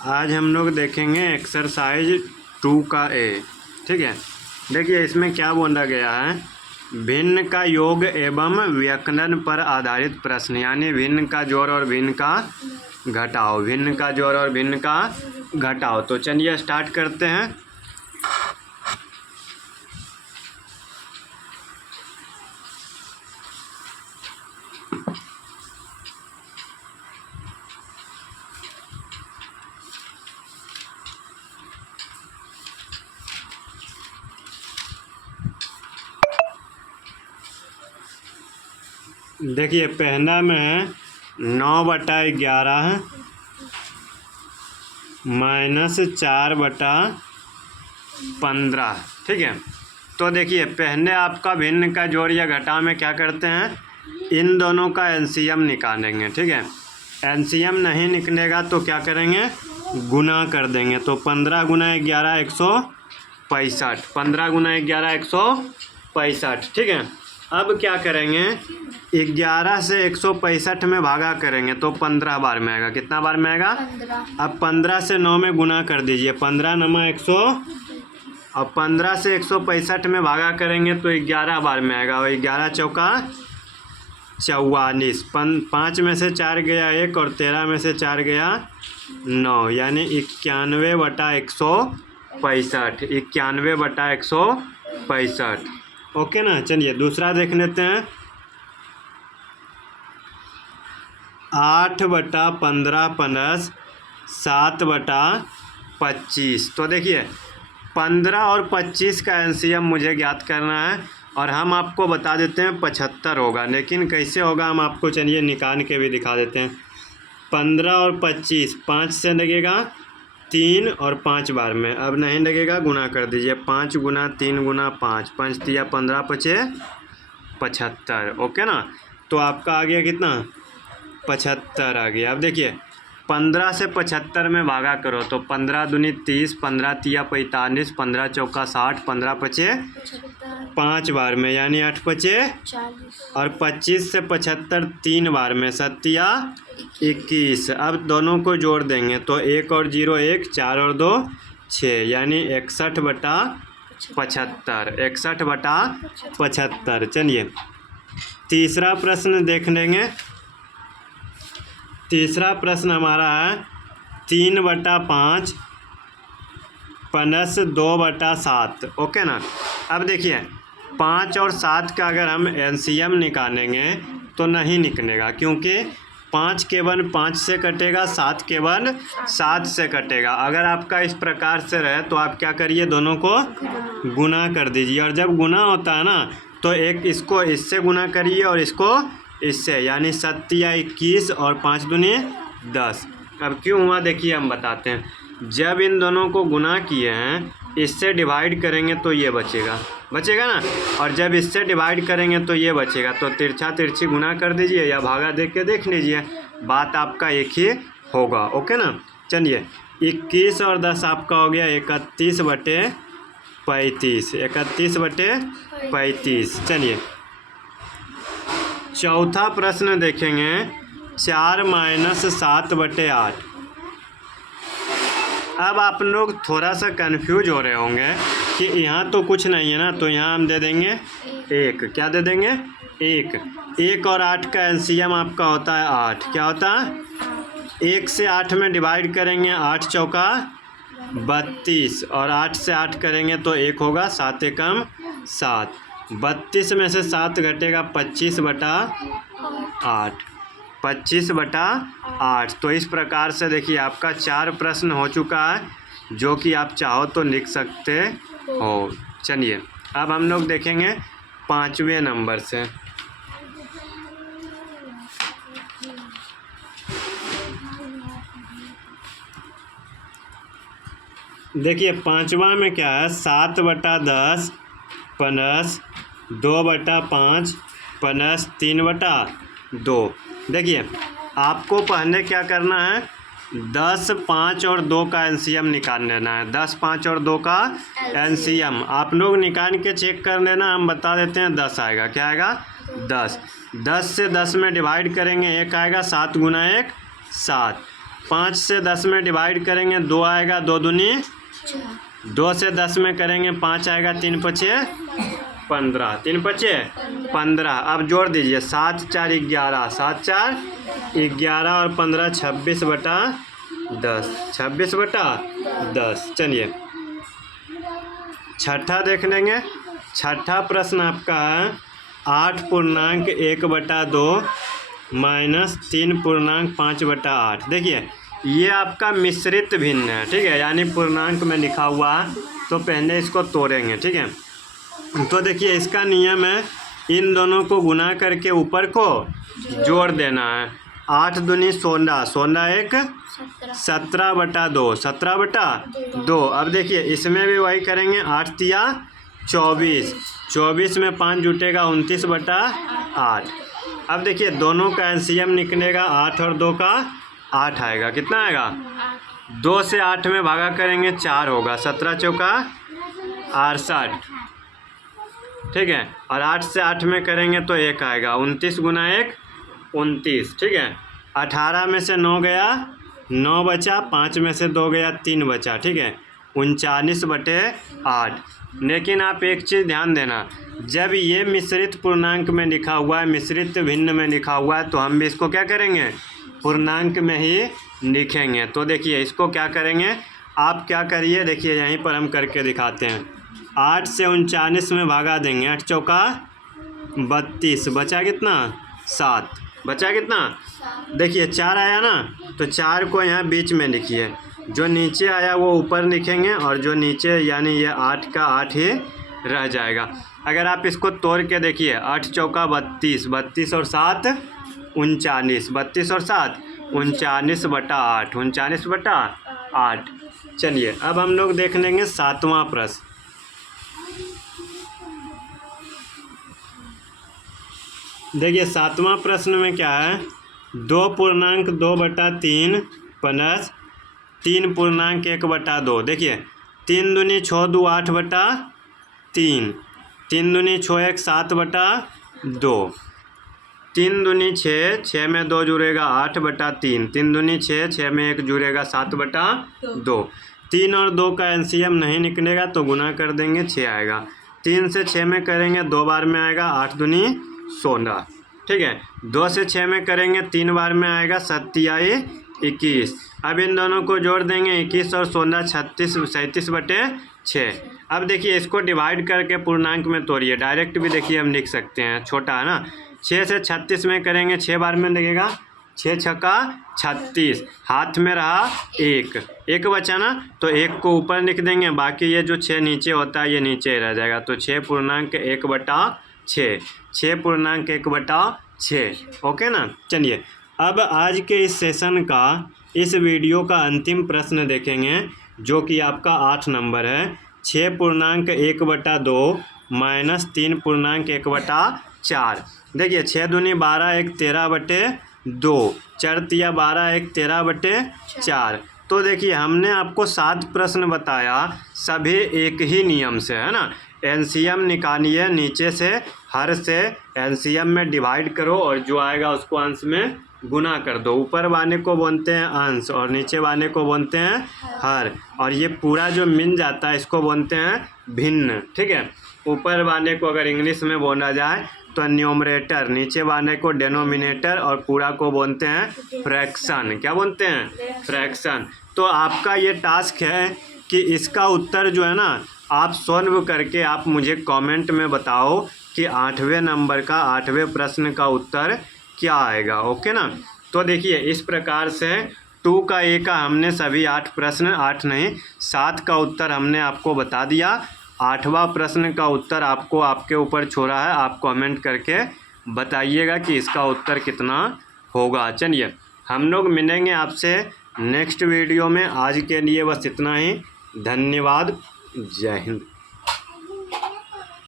आज हम लोग देखेंगे एक्सरसाइज 2 का ए। ठीक है, देखिए इसमें क्या बोला गया है, भिन्न का योग एवं व्याकरण पर आधारित प्रश्न, यानी भिन्न का जोड़ और भिन्न का घटाओ, भिन्न का जोड़ और भिन्न का घटाओ। तो चलिए स्टार्ट करते हैं। देखिए पहला में है 9/11 -4/15। ठीक है, तो देखिए पहले आपका भिन्न का जोड़ या घटाव में क्या करते हैं, इन दोनों का एलसीएम निकालेंगे। ठीक है, एलसीएम नहीं निकलेगा तो क्या करेंगे, गुना कर देंगे। तो 15 × 11 165, 15 × 11 165। ठीक है, अब क्या करेंगे, 11 से 165 में भागा करेंगे तो 15 बार में आएगा। कितना बार में आएगा, 15। अब 15 से 9 में गुना कर दीजिए, 15 9 100। अब 15 से 165 में भागा करेंगे तो 11 बार में आएगा, और 11 चौका 44। 5 में से 4 गया 1 और 13 में से 4 गया 9, यानी 91/165। 91/165। ओके ना। चलिए दूसरा देख लेते हैं, 8/15 7/25। तो देखिए 15 और 25 का एलसीएम मुझे ज्ञात करना है, और हम आपको बता देते हैं 75 होगा, लेकिन कैसे होगा हम आपको चलिए निकाल के भी दिखा देते हैं। 15 और 25, 5 से लगेगा 3 और 5 बार में, अब नहीं लगेगा, गुना कर दीजिए। 5 × 3 × 5, 5 × 15 × 5 75। ओके ना, तो आपका आ गया कितना, 75 आ गया। अब देखिए 15 से 75 में भागा करो तो 15 दूनी 30, 15 तिया 45, 15 चौका 60, 15 5 5 बार में, यानी 8 5 40। और 25 से 75 3 बार में, 7 21। अब दोनों को जोड़ देंगे तो 1 और 0 1, 4 और 2 6, यानी 61/75। 61/75। चलिए तीसरा प्रश्न देख लेंगे। तीसरा प्रश्न हमारा है 3/5 + 2/7। ओके ना। अब देखिए 5 और 7 का अगर हम एलसीएम निकालेंगे तो नहीं निकलेगा, क्योंकि 5 केवल 5 से कटेगा, 7 केवल 7 से कटेगा। अगर आपका इस प्रकार से रहे तो आप क्या करिए, दोनों को गुना कर दीजिए, और जब गुना होता है ना तो एक इसको इससे गुना करिए और इसको इससे, यानी 7 या 21 और 5 दूनी 10। अब क्यों हुआ देखिए हम बताते हैं। जब इन दोनों को गुना किए हैं, इससे डिवाइड करेंगे तो ये बचेगा ना, और जब इससे डिवाइड करेंगे तो ये बचेगा। तो तिरछा तिरछी गुना कर दीजिए या भागा देख के देख लीजिए, बात आपका एक ही होगा। ओके ना। चलिए 21 और 10 आपका हो गया 31/35। 31/35। चलिए चौथा प्रश्न देखेंगे, 4 - 7/8। अब आप लोग थोड़ा सा कंफ्यूज हो रहे होंगे कि यहाँ तो कुछ नहीं है ना, तो यहाँ हम दे देंगे 1। क्या दे देंगे, 1। 1 और 8 का एलसीएम आपका होता है 8। क्या होता है, 1 से 8 में डिवाइड करेंगे, 8 चौका 32, और 8 से 8 करेंगे तो 1 होगा, 7 एकम 7। 32 में से 7 घटेगा 25/8। 25/8। तो इस प्रकार से देखिए आपका 4 प्रश्न हो चुका है, जो कि आप चाहो तो लिख सकते हो। चलिए अब हम लोग देखेंगे 5वें नंबर से। देखिए 5वां में क्या है, 7/10 + 2/5 + 3/2। देखिए आपको पहले क्या करना है, 10, 5 और 2 का एलसीएम निकाल लेना है। 10, 5 और 2 का एलसीएम आप लोग निकाल के चेक कर लेना, हम बता देते हैं 10 आएगा। क्या आएगा, 10। 10 से 10 में डिवाइड करेंगे 1 आएगा, 7 × 1 7। 5 से 10 में डिवाइड करेंगे 2 आएगा, 2 दूनी 2 से 10 में करेंगे 5 आएगा, 3 पचे 15, 3 पचे 15। अब जोड़ दीजिए 7 4 11, 7 4 11 और 15 26 बटा 10, 26 बटा 10। चलिए छठा देख लेंगे। छठा प्रश्न आपका है 8 पूर्णांक 1 बटा 2 माइनस 3 पूर्णांक 5 बटा 8। देखिए ये आपका मिश्रित भिन्न है, ठीक है, यानी पूर्णांक में लिखा हुआ है तो पहले इसको तोड़ेंगे, ठीक है। तो देखिए इसका नियम है इन दोनों को गुना करके ऊपर को जोड़ देना है। 8 दूनी 16, 16 1 17 बटा 2, 17 बटा 2। अब देखिए इसमें भी वही करेंगे, 8 तिया 24, 24 में 5 जुटेगा 29 बटा 8। अब देखिए दोनों का एलसीएम निकलेगा, 8 और 2 का 8 आएगा, कितना आएगा 2 से 8 में भागा करेंगे 4 होगा, 17 चौका 68, ठीक है, और 8 से 8 में करेंगे तो 1 आएगा, 29 गुना 1 29, ठीक है। 18 में से 9 गया 9 बचा, 5 में से 2 गया 3 बचा, ठीक है, 39 बटे 8। लेकिन आप एक चीज़ ध्यान देना, जब ये मिश्रित पूर्णांक में लिखा हुआ है, मिश्रित भिन्न में लिखा हुआ है, तो हम भी इसको क्या करेंगे पूर्णांक में ही लिखेंगे। तो देखिए इसको क्या करेंगे, आप क्या करिए, देखिए यहीं पर हम करके दिखाते हैं। 8 से 39 में भागा देंगे, 8 चौका 32, बचा कितना 7, बचा कितना, देखिए 4 आया ना, तो 4 को यहाँ बीच में लिखिए, जो नीचे आया वो ऊपर लिखेंगे और जो नीचे यानी ये 8 का 8 ही रह जाएगा। अगर आप इसको तोड़ के देखिए, 8 चौका 32, 32 और 7 39, 32 और 7 39 बटा 8, 39 बटा 8। चलिए अब हम लोग देख लेंगे 7वां प्रश्न। देखिए 7वां प्रश्न में क्या है, 2 पूर्णांक 2 बटा 3 प्लस 3 पूर्णांक 1 बटा 2। देखिए 3 दूनी 6 2 8 बटा 3, 3 दूनी 6 1 7 बटा 2, 3 दूनी 6, 6 में 2 जुड़ेगा 8 बटा 3, 3 दूनी 6, 6 में 1 जुड़ेगा 7 बटा 2। 3 और 2 का एलसीएम नहीं निकलेगा तो गुना कर देंगे, 6 आएगा। 3 से 6 में करेंगे 2 बार में आएगा, 8 दूनी 16, ठीक है। 2 से 6 में करेंगे 3 बार में आएगा, 7 तियाई 21। अब इन दोनों को जोड़ देंगे, 21 और 16 36, 37 बटे 6। अब देखिए इसको डिवाइड करके पूर्णांक में तोड़िए, डायरेक्ट भी देखिए हम लिख सकते हैं, छोटा है ना। 6 से 36 में करेंगे 6 बार में लगेगा, 6 छक्का 36, हाथ में रहा 1 बचा ना, तो 1 को ऊपर लिख देंगे, बाकी ये जो 6 नीचे होता है ये नीचे रह जाएगा। तो 6 पूर्णांक 1 बटा 6, 6 पूर्णांक 1 बटा 6, ओके ना। चलिए अब आज के इस सेशन का, इस वीडियो का अंतिम प्रश्न देखेंगे जो कि आपका 8 नंबर है। 6 पूर्णांक 1 बटा 2 माइनस 3 पूर्णांक 1 बटा 4। देखिए 6 दूनी 12 1 13 बटे 2, 4 तिया 12 1 13 बटे 4। तो देखिए हमने आपको 7 प्रश्न बताया, सभी एक ही नियम से, है ना। एलसीएम निकालिए, नीचे से हर से एलसीएम में डिवाइड करो और जो आएगा उसको अंश में गुना कर दो। ऊपर वाले को बोलते हैं अंश और नीचे वाले को बोलते हैं हर, और ये पूरा जो मिल जाता है इसको बोलते हैं भिन्न, ठीक है। ऊपर वाले को अगर इंग्लिश में बोला जाए तो न्यूमरेटर, नीचे वाले को डेनोमिनेटर और पूरा को बोलते हैं फ्रैक्शन। क्या बोलते हैं? फ्रैक्शन। तो आपका ये टास्क है कि इसका उत्तर जो है ना आप सॉल्व करके आप मुझे कमेंट में बताओ कि 8वें नंबर का 8वें प्रश्न का उत्तर क्या आएगा। ओके ना। तो देखिए इस प्रकार से 2 का ए का हमने सभी 8 प्रश्न, 8 नहीं 7 का उत्तर हमने आपको बता दिया। 8वां प्रश्न का उत्तर आपको आपके ऊपर छोड़ा है, आप कमेंट करके बताइएगा कि इसका उत्तर कितना होगा। चलिए हम लोग मिलेंगे आपसे नेक्स्ट वीडियो में। आज के लिए बस इतना ही। धन्यवाद। जय हिंद।